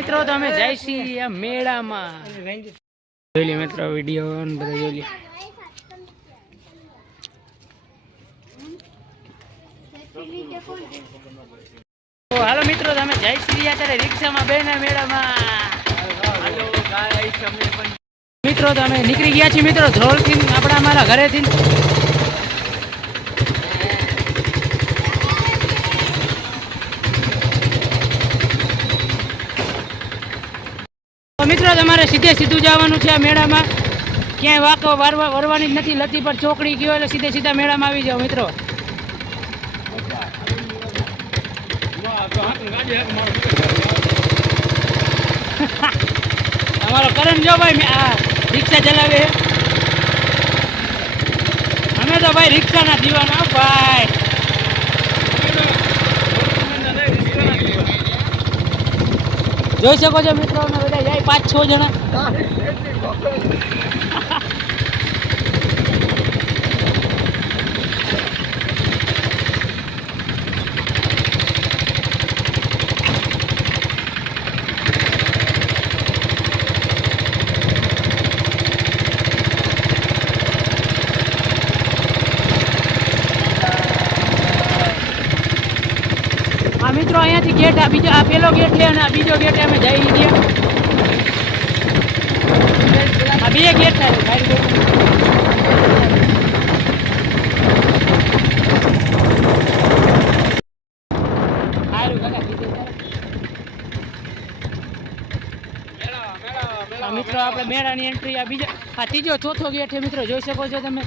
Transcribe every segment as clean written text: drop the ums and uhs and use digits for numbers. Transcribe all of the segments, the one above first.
મિત્રો તો અમે જાય છીએ મેળામાં જોઈ લે મિત્રો વિડીયો બધા જોઈ લે હાલો મિત્રો તમે જય શ્રી અત્યારે રિક્ષામાં બેને મેળામાં મિત્રો તમે નીકળી ગયા છીએ મિત્રો ધ્રોલથી આપણા અમારા ઘરેથી મિત્રો તમારે સીધે સીધું જવાનું છે આ મેળામાં ક્યાંય વાંકો વરવાની જ નથી લતી પર ચોકડી ગયો એટલે સીધે સીધા મેળામાં આવી જાઓ મિત્રો અમારો કરણ જો ભાઈ આ રિક્ષા ચલાવે અમે તો ભાઈ રિક્ષાના દીવાના ભાઈ જોઈ શકો છો મિત્રો અમે બધા જાય 5-6 જણા મિત્રો અહીંયાથી ગેટ આ બીજો આ પેલો ગેટ લે અને આ બીજો ગેટ અમે જઈ ગયા આ બે ગેટ થાય મિત્રો આપણે મેળાની એન્ટ્રી આ બીજા આ ત્રીજો ચોથો ગેટ છે મિત્રો જોઈ શકો છો તમે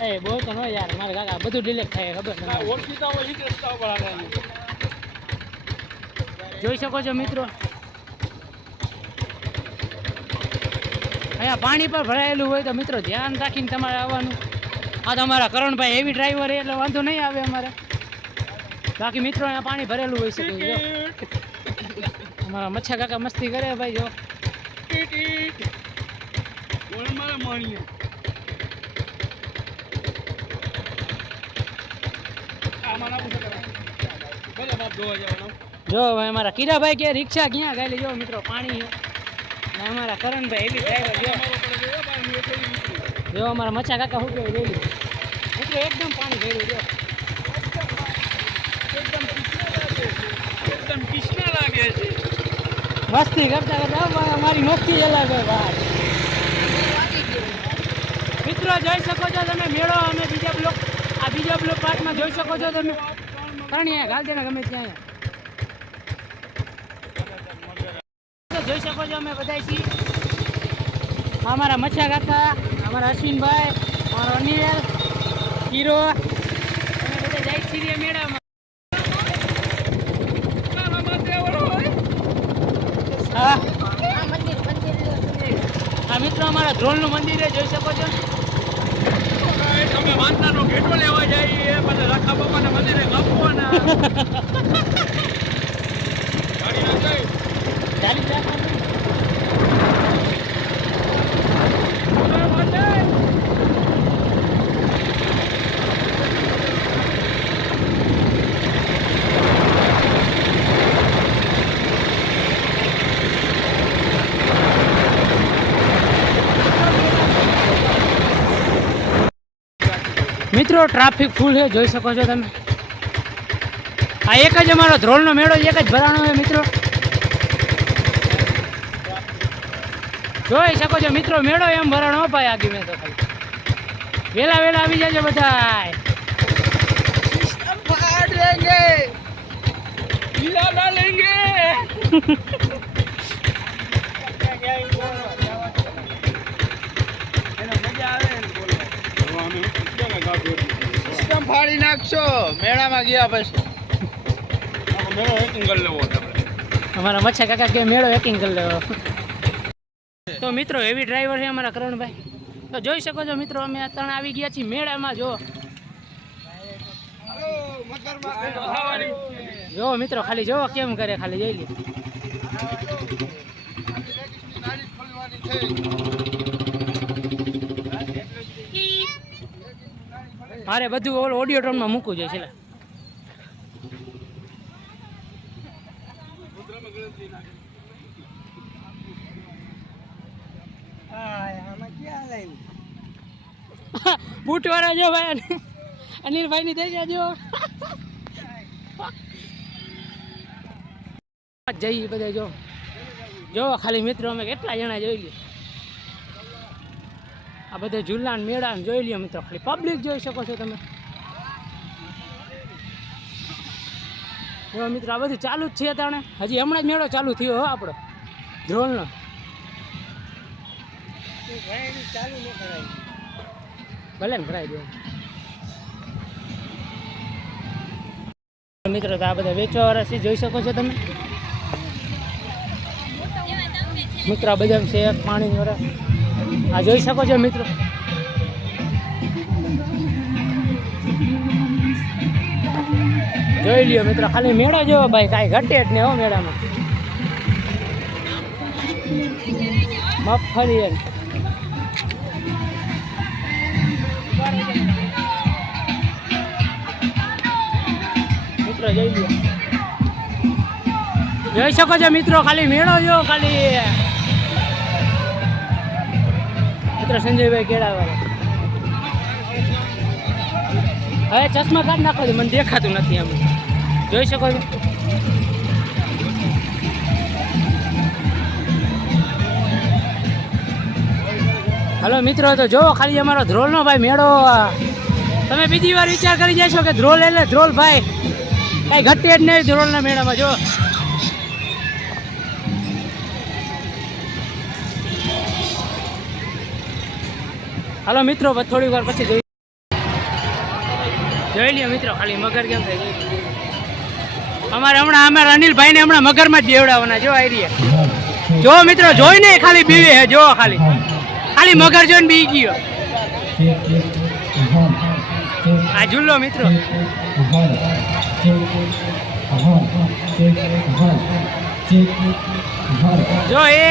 એ બોલ તો ન યાર મારા કાકા બધું ડિલેટ થાય ખબર જોઈ શકો છો મિત્રો અહીંયા પાણી પર ભરાયેલું હોય તો મિત્રો ધ્યાન રાખીને તમારે આવવાનું આ તમારા કરણભાઈ હેવી ડ્રાઈવર એટલે વાંધો નહીં આવે અમારે બાકી મિત્રો અહીંયા પાણી ભરેલું હોય શકે જો અમારા મચ્છા કાકા મસ્તી કરે ભાઈ જો જો ભાઈ અમારા કીરાભાઈ કે રિક્ષા ક્યાં ગાયેલી જો મિત્રો પાણી ને અમારા કરણભાઈ હેવી ડ્રાઈવર જો અમારા મચ્છા કાકા શું કહેવાય જોઈ મિત્રો એકદમ પાણી ભર્યું જો એકદમ કૃષ્ણ લાગે છે મસ્તી કરતા કરતા અમારી નોખી અલગ ભાઈ મિત્રો જોઈ શકો છો તમે મેળો અમે બીજા બ્લોક આ બીજા બ્લોક પાર્ટમાં જોઈ શકો છો તમે પાણી ઘાલ દેને ગમે ત્યાં જોઈ શકો છો અમે બધા છીએ અમારા મચ્છા કાકા અમારા અશ્વિનભાઈ અમારો અનિલ હીરો અમે બધા જાય છીએ મેળામાં હા મિત્રો અમારા ધ્રોલનું મંદિર જોઈ શકો છો અમે વાંસનાનો ઘેટો લેવા જઈએ પછી રાખા બાપાના મંદિરે કાપવાના મિત્રો ટ્રાફિક ફૂલ છે જોઈ શકો છો તમે આ એક જ અમારો ધ્રોલનો મેળો એક જ ભરાણો છે મિત્રો જોઈ શકો છો મિત્રો મેળો એમ ભરાણો ભાઈ આગી મેં તો ખાલી વેલા વેલા આવી જાજો બધા ફાડી નાખશો મેળામાં ગયા પછી મેળો હેકિંગ કરી લેવો અમારા મચ્છા કાકા કે મેળો હેકિંગ કરી લેવો તો મિત્રો હેવી ડ્રાઈવર છે અમારા કરણભાઈ તો જોઈ શકો છો મિત્રો અમે અત્યારે આવી ગયા છીએ મેળામાં જો મિત્રો ખાલી જોવો કેમ કરે ખાલી જોઈ લે મારે બધું ઓડિયો ટોનમાં મૂકવું જોઈએ છે બૂટ વાળા જો ભાઈ અનિલભાઈ ની થઈ ગયા જો જઈ બધા જો જો ખાલી મિત્રો અમે કેટલા જણા જોઈ લઈએ આ બધા ઝૂલા મેળા જોઈ લઈએ મિત્રો ખાલી પબ્લિક જોઈ શકો છો તમે જો મિત્રો આ બધું ચાલુ જ છે તાણે હજી હમણાં જ મેળો ચાલુ થયો હો આપણો ધ્રોલનો ભલે ને કરાવી દો મિત્રો તો આ બધા વેચવા વાળા છે જોઈ શકો છો તમે મિત્રો આ બધા છે પાણી વાળા આ જોઈ શકો છો મિત્રો જોઈ લ્યો મિત્રો ખાલી મેળો જેવો ભાઈ કાંઈ ઘટે જ નહીં હો મેળામાં મગફળી મિત્રો જોઈ લ્યો જોઈ શકો છો મિત્રો ખાલી મેળો જો ખાલી મિત્રો સંજયભાઈ કેળાવાળા હવે ચશ્મા કાઢ નાખો છો મને દેખાતું નથી આમ જોઈ શકો છો હલો મિત્રો તો જો ખાલી અમારો ધ્રોલનો ભાઈ મેળો તમે બીજી વાર વિચાર કરી જશો કે ધ્રોલ એટલે ધ્રોલ ભાઈ કઈ ઘટે જ નહીં ધ્રોલના મેળામાં જો હાલો મિત્રો થોડી વાર પછી જોઈ લ્યો મિત્રો ખાલી મગર કેમ થાય અમારા અનિલભાઈને હમણાં મગરમાં જ બેવડાવવાના જો આવી રહ્યા જો મિત્રો જોઈને ખાલી બીવે હે જો ખાલી મગર જોઈને બી ગયો આ ઝૂલો મિત્રો જો એ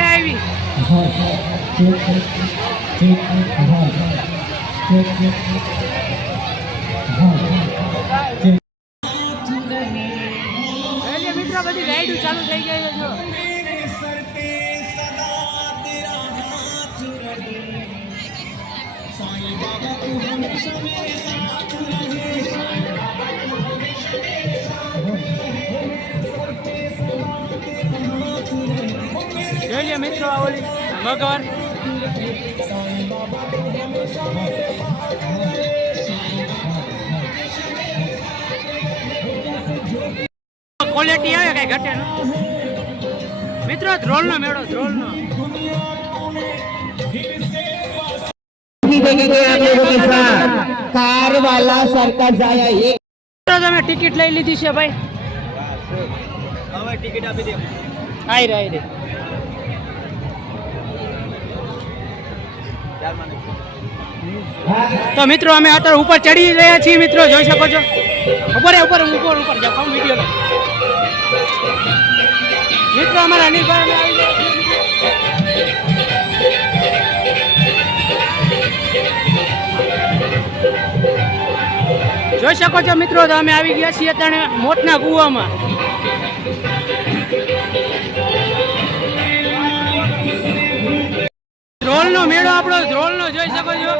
આવી મિત્રો બધી રાઈડ ચાલુ થઈ ગઈ છે જો જોઈ લે મિત્રો આ ઓલી મગર ક્વોલિટી આવે કઈ ઘટે મિત્રો ધ્રોલનો મેળો ધ્રોલનો कार वाला सर्कस आया ये તમે ટિકિટ લઈ લીધી છે ભાઈ હવે ટિકિટ આપી દે આઈ રે તો મિત્રો અમે અત્યારે ઉપર ચડી રહ્યા છીએ મિત્રો જોઈ શકો છો ઉપર જાઓ વિડીયો મિત્રો અમારા અનિલભાઈ આવી ગયા જોઈ શકો છો મિત્રો તો અમે આવી ગયા છીએ અત્યારે મોતના કૂવામાં ધ્રોલનો મેળો આપણો ધ્રોલનો જોઈ શકો છો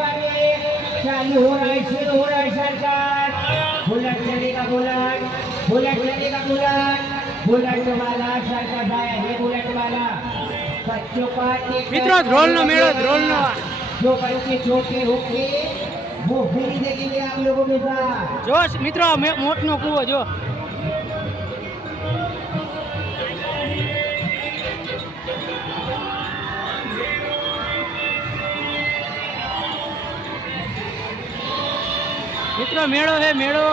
चालू हो रहा है शुरू हो रहा है सरकार बुलेट चलेगा बुलेट चलेगा बुलेट वाला सरकार आया ये बुलेट वाला बच्चों का મિત્રો ધ્રોલનો મેળો ધ્રોલનો जो बच्चे छोटे होंगे वो फ्री देखेंगे आप लोगों के साथ જો મિત્રો મોતનો કૂવો જો મિત્રો મેળો હે મેળો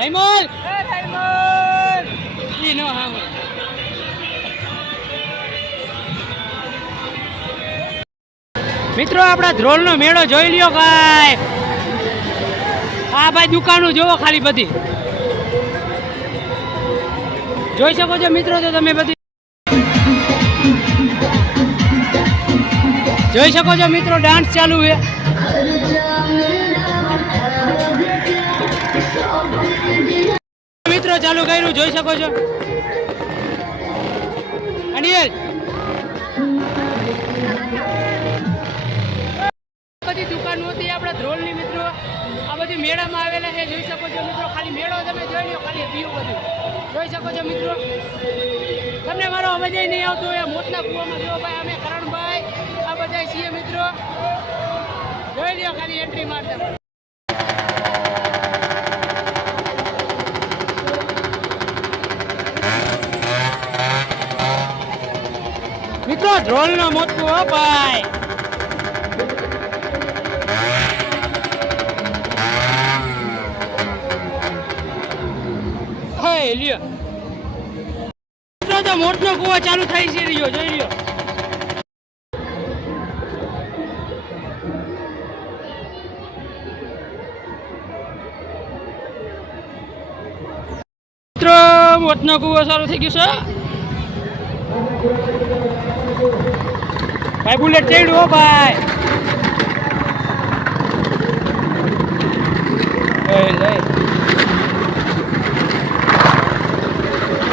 રાઈમોલ ઈ નો હા મિત્રો આપણા ધ્રોલનો મેળો જોઈ લ્યો કાય આ ભાઈ દુકાનો જોવો ખાલી બધી જોઈ શકો છો મિત્રો તો તમે બધી જોઈ શકો છો મિત્રો ડાન્સ ચાલુ છે મિત્રો ચાલુ કર્યું જોઈ શકો છો અનિલ બધી દુકાનો હતી આપણા ધ્રોલની મિત્રો આ બધી મેળામાં આવેલા છે જોઈ શકો છો મિત્રો ખાલી મેળો તમે જોઈ લો ખાલી પીવું બધું જોઈ શકો છો મિત્રો તમને મારો અવાજ નહીં આવતો એ મોતના કૂવામાં જો ભાઈ અમે કરણભાઈ આ બધા છીએ મિત્રો જોઈ લ્યો ખાલી એન્ટ્રી મારતા મિત્રો ધ્રોલ નો મોટું હો ભાઈ હે લ્યો મિત્રો તો મોટનો કૂવો ચાલુ થઈ છે રહ્યો જોઈ લ્યો મિત્રો મોટનો કૂવો ચાલુ થઈ ગયો છે ભાઈ બુલેટ ચડ્યું હો ભાઈ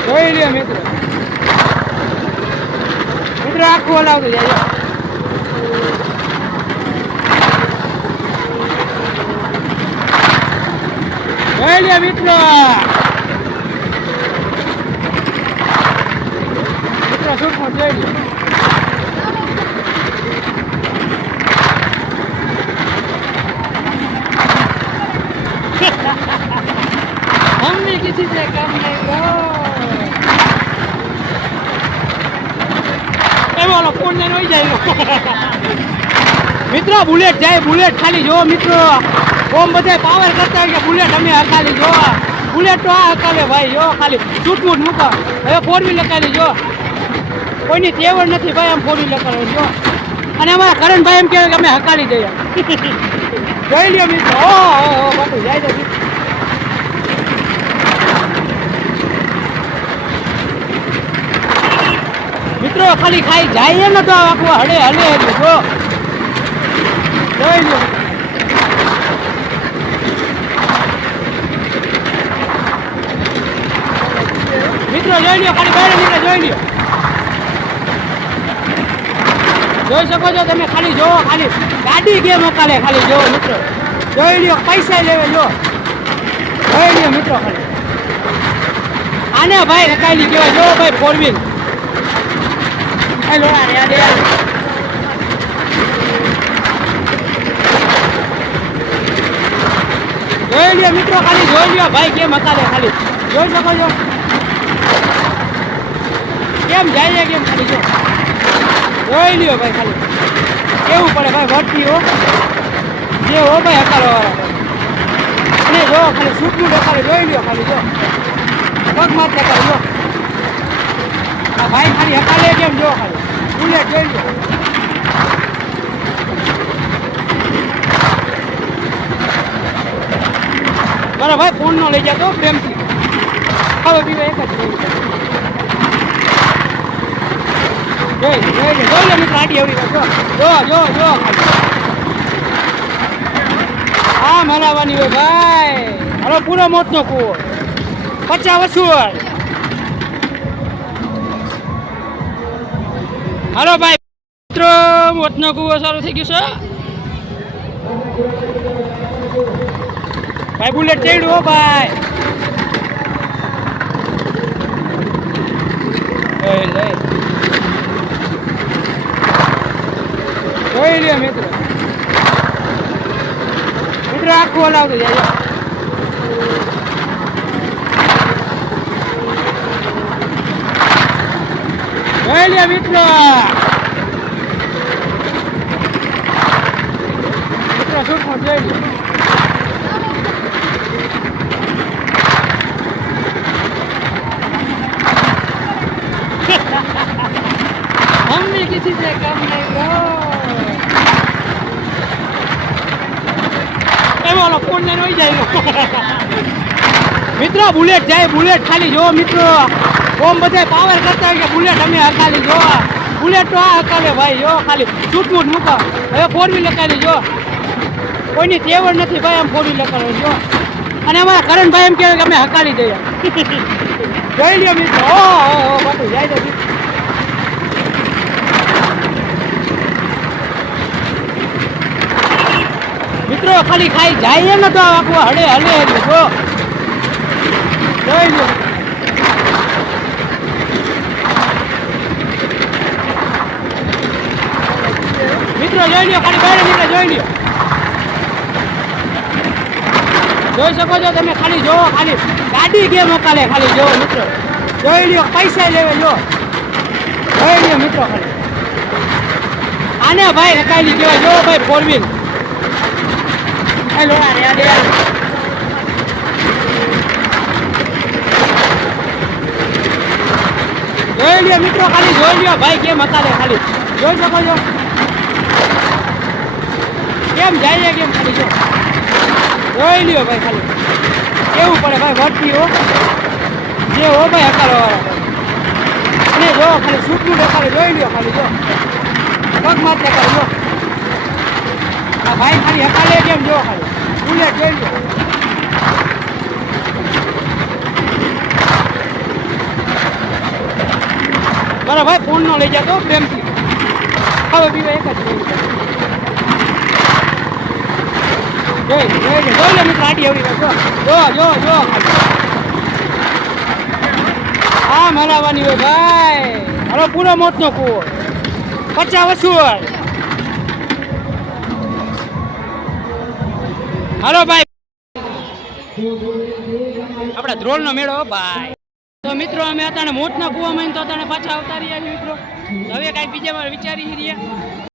જોઈ લ્યો મિત્રો મિત્રો આખું હલાવતું જાય જોઈ લ્યો મિત્રો સૂક્ષ્મ જોઈ લ્યો हमने किसी से कम नहीं करो बोलो फोन नहीं होई जाएगा मित्रों बुलेट जाए बुलेट खाली जो मित्रों ओम बधाय पावर करता है कि बुलेट हमें हकाली जो बुलेट तो आ हकाले भाई जो खाली छूटमूट मूका હવે 4 વ્હીલ હકાલી જો કોઈની તેવડ નથી ભાઈ આમ 4 વ્હીલ હકાલો જો અને અમારા કરણભાઈ એમ કહેવાય કે અમે હકાલી દઈએ જોઈ લ્યો મિત્રો ઓ બાપુ જાય તો મિત્રો ખાલી ખાઈ જાય ને તો આખું હળે હલે જો જોઈ લો મિત્રો જોઈ લો ખાલી બહાર નીકળે જોઈ લો જોઈ શકો છો તમે ખાલી જોવો ખાલી ગાડી કેમ હકાલે ખાલી જોવો મિત્રો જોઈ લ્યો પૈસા લેવે જો જોઈ લ્યો મિત્રો ખાલી આને ભાઈ હકાલી કહેવાય જો ભાઈ 4 વ્હીલ હેલો આ દે જોઈ લ્યો મિત્રો ખાલી જોઈ લ્યો ભાઈ કેમ હકાલે ખાલી જોઈ શકો છો કેમ જાય કેમ ખાલી જો જોઈ લ્યો ભાઈ ખાલી કેવું પડે ભાઈ વળતી હો જે હો ભાઈ હકાલો વાળા અને જો ખાલી સૂટનું હકાલે જોઈ લ્યો ખાલી જો પગ માર હકાલે જો આ ભાઈ ખાલી હકાલે કેમ જો ખાલી બુલેટ જોઈ લો બરાબર ભાઈ ફોન નો લઈ જતો પ્રેમથી ખાવા પીવા એક જ જોઈ લો મિત્રો આટી આવી જો હા મલાવાની હોય ભાઈ હાલો પૂરો મોટનો કૂવો 50 વસૂલ હાલો ભાઈ મિત્રો મોટનો કૂવો ચાલુ થઈ ગયો છે ભાઈ બુલેટ ચડ્યું હો ભાઈ જોઈ લ્યો મિત્રો આખું હલાવતું જાય જોઈ લ્યો મિત્રો સૂક્ષ્મ જોઈ લ્યો हमने किसी से कम नहीं करो બોલો ફોન લઈને હોઈ જાય મિત્રો બુલેટ જાય બુલેટ ખાલી જો મિત્રો ઓમ બધાય પાવર કરતા હોય કે બુલેટ અમે હકાલી જો બુલેટ તો આ હકાલે ભાઈ જો ખાલી છૂટમૂટ મૂકા હવે 4 વ્હીલ હકાલી જો કોઈની તેવડ નથી ભાઈ આમ 4 વ્હીલ હકાલી જો અને અમારા કરણભાઈ એમ કહેવાય કે અમે હકાલી દઈએ જોઈ લ્યો મિત્રો ઓ બાપુ જાય તો મિત્રો ખાલી ખાઈ જાય ને તો આખું હળે હલે જો જોઈ લ્યો મિત્રો જોઈ લ્યો ખાલી બહાર નીકળે જોઈ લ્યો જોઈ શકો છો તમે ખાલી જોવો ખાલી ગાડી કેમ મોકલે ખાલી જોવો મિત્રો જોઈ લ્યો પૈસા લેવે જો જોઈ લ્યો મિત્રો ખાલી આને ભાઈ રકાયેલી કહેવાય જો ભાઈ 4 વ્હીલ હેલો જોઈ લ્યો મિત્રો ખાલી જોઈ લ્યો ભાઈ કેમ હકાલે ખાલી જોઈ શકો છો કેમ જાય કેમ ખાલી જો જોઈ લ્યો ભાઈ ખાલી કેવું પડે ભાઈ વર્તી હો જે હો ભાઈ હકાલો વાળા અને જો ખાલી છૂટનું ખાલી જોઈ લ્યો ખાલી જો પગ માથે ખાલી જો આ ભાઈ ખાલી હકાલે કેમ જો ખાલી બુલેટ જોઈ લ્યો મારા ભાઈ ફોન નો લઈ જતો પ્રેમથી હવે બીજો એક જ જોઈ લો મિત્રો આડી એવડી જો હા મરાવાની હોય ભાઈ હાલો પૂરો મોતનો કૂવો 50 વસૂલ હાલો ભાઈ આપડા ધ્રોલ નો મેળો ભાઈ તો મિત્રો અમે અત્યારે મોતના કૂવામાં તો અત્યારે પાછા અવતારી આવી મિત્રો હવે કાંઈ બીજામાં વિચારી રહ્યા